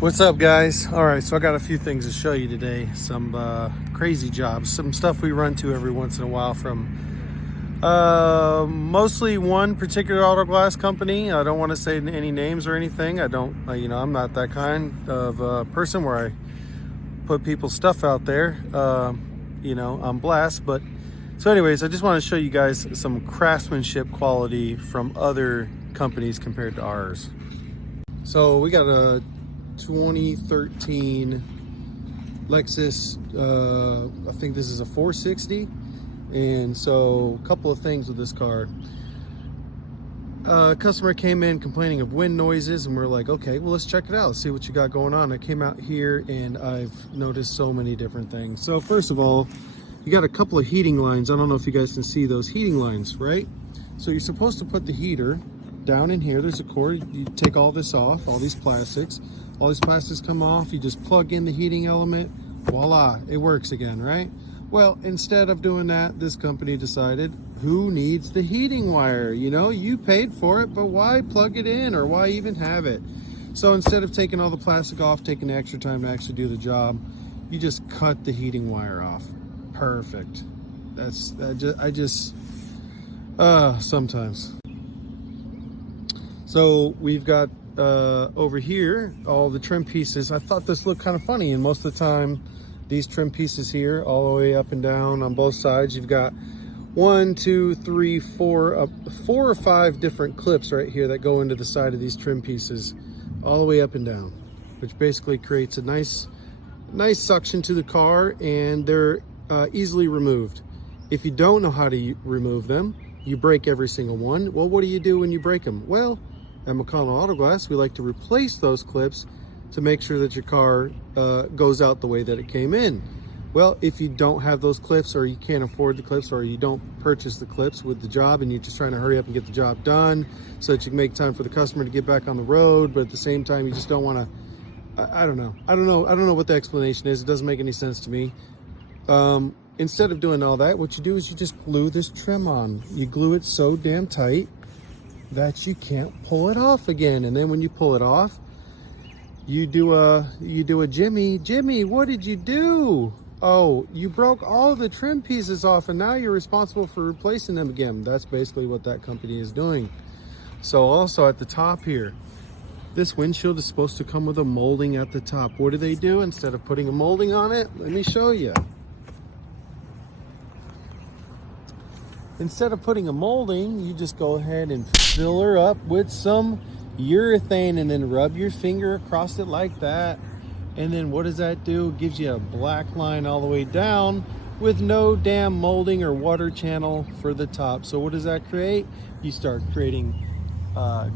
What's up, guys? All right, so I got a few things to show you today. Some crazy jobs, some stuff we run to every once in a while from mostly one particular auto glass company. I don't want to say any names or anything. I don't, I'm not that kind of person where I put people's stuff out there, on blast. But so anyways, I just want to show you guys some craftsmanship quality from other companies compared to ours. So we got a 2013 Lexus, I think this is a 460. And so a couple of things with this car. A customer came in complaining of wind noises, and we're like, okay, well, let's check it out, see what you got going on. I came out here and I've noticed so many different things. So first of all, you got a couple of heating lines. I don't know if you guys can see those heating lines, right? So you're supposed to put the heater down in here. There's a cord. You take all this off, all these plastics come off. You just plug in the heating element, voila, it works again, right? Well, instead of doing that, this company decided, who needs the heating wire? You paid for it, but why plug it in, or why even have it? So instead of taking all the plastic off, taking the extra time to actually do the job, you just cut the heating wire off. Perfect. Sometimes. So we've got over here all the trim pieces. I thought this looked kind of funny, and most of the time these trim pieces here all the way up and down on both sides, you've got 4 or 5 different clips right here that go into the side of these trim pieces all the way up and down, which basically creates a nice suction to the car, and they're easily removed. If you don't know how to remove them, you break every single one. Well, what do you do when you break them? Well, at McConnell Auto Glass, we like to replace those clips to make sure that your car goes out the way that it came in. Well, if you don't have those clips, or you can't afford the clips, or you don't purchase the clips with the job, and you're just trying to hurry up and get the job done so that you can make time for the customer to get back on the road, but at the same time you just don't want to, I don't know what the explanation is. It doesn't make any sense to me. Instead of doing all that, what you do is you just glue this trim on. You glue it so damn tight that you can't pull it off again. And then when you pull it off, you do a Jimmy, what did you do? Oh, you broke all the trim pieces off, and now you're responsible for replacing them again. That's basically what that company is doing. So also at the top here, this windshield is supposed to come with a molding at the top. What do? Instead of putting a molding on it, let me show you. Instead of putting a molding, you just go ahead and fill her up with some urethane, and then rub your finger across it like that. And then what does that do? It gives you a black line all the way down with no damn molding or water channel for the top. So what does that create? You start creating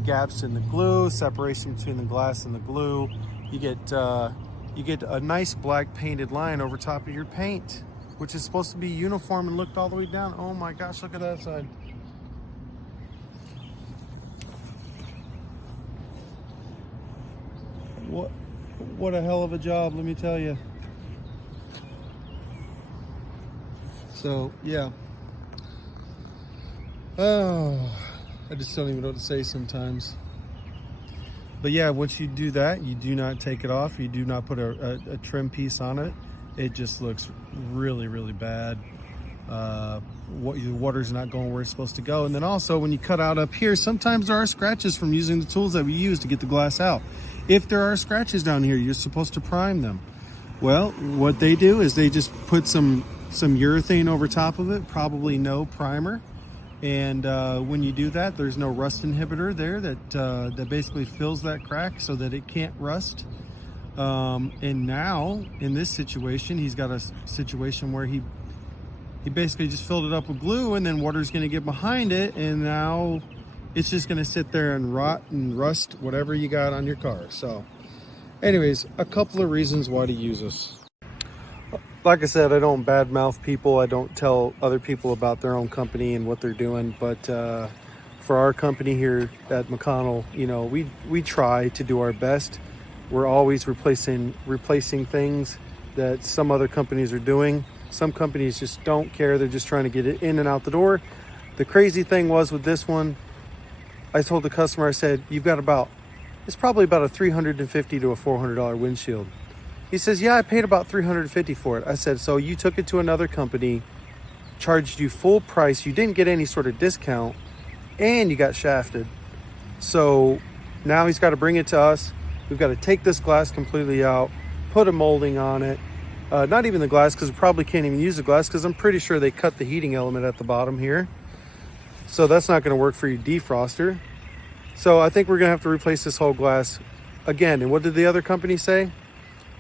gaps in the glue, separation between the glass and the glue. You get a nice black painted line over top of your paint, which is supposed to be uniform and looked all the way down. Oh my gosh, look at that side. What a hell of a job, let me tell you. So, yeah. Oh, I just don't even know what to say sometimes. But yeah, once you do that, you do not take it off. You do not put a trim piece on it. It just looks really, really bad. The water's not going where it's supposed to go. And then also, when you cut out up here, sometimes there are scratches from using the tools that we use to get the glass out. If there are scratches down here, you're supposed to prime them. Well, what they do is they just put some urethane over top of it, probably no primer. And when you do that, there's no rust inhibitor there that basically fills that crack so that it can't rust. And now in this situation, he's got a situation where he basically just filled it up with glue, and then water's going to get behind it, and now it's just going to sit there and rot and rust whatever you got on your car. So anyways, a couple of reasons why to use this. Like I said, I don't badmouth people. I don't tell other people about their own company and what they're doing. But for our company here at McConnell, we try to do our best. We're always replacing things that some other companies are doing. Some companies just don't care. They're just trying to get it in and out the door. The crazy thing was with this one, I told the customer, I said, you've got about It's probably about a $350 to a $400 windshield. He says, yeah, I paid about $350 for it. I said, so you took it to another company, charged you full price, you didn't get any sort of discount, and you got shafted. So now he's got to bring it to us. We've got to take this glass completely out, put a molding on it. Not even the glass, because we probably can't even use the glass, because I'm pretty sure they cut the heating element at the bottom here. So that's not going to work for your defroster. So I think we're going to have to replace this whole glass again. And what did the other company say?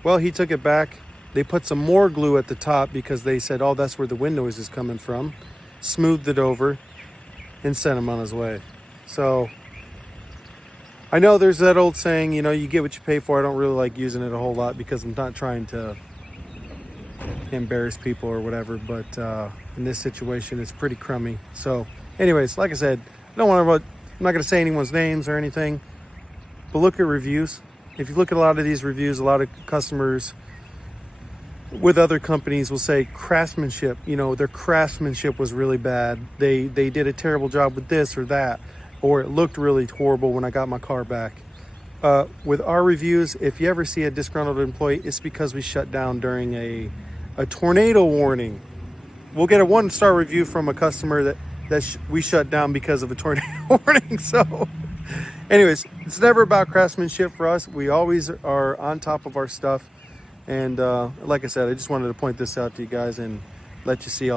Well, he took it back. They put some more glue at the top because they said, oh, that's where the wind noise is coming from. Smoothed it over and sent him on his way. So I know there's that old saying, you know, you get what you pay for. I don't really like using it a whole lot because I'm not trying to embarrass people or whatever. But in this situation, it's pretty crummy. So anyways, like I said, I'm not going to say anyone's names or anything, but look at reviews. If you look at a lot of these reviews, a lot of customers with other companies will say craftsmanship, you know, their craftsmanship was really bad. They did a terrible job with this or that, or it looked really horrible when I got my car back. With our reviews, if you ever see a disgruntled employee, it's because we shut down during a tornado warning. We'll get a 1-star review from a customer that we shut down because of a tornado warning. So anyways, it's never about craftsmanship for us. We always are on top of our stuff. And like I said, I just wanted to point this out to you guys and let you see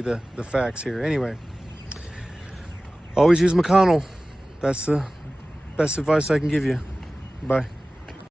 the facts here. Anyway, always use McConnell. That's the best advice I can give you. Bye.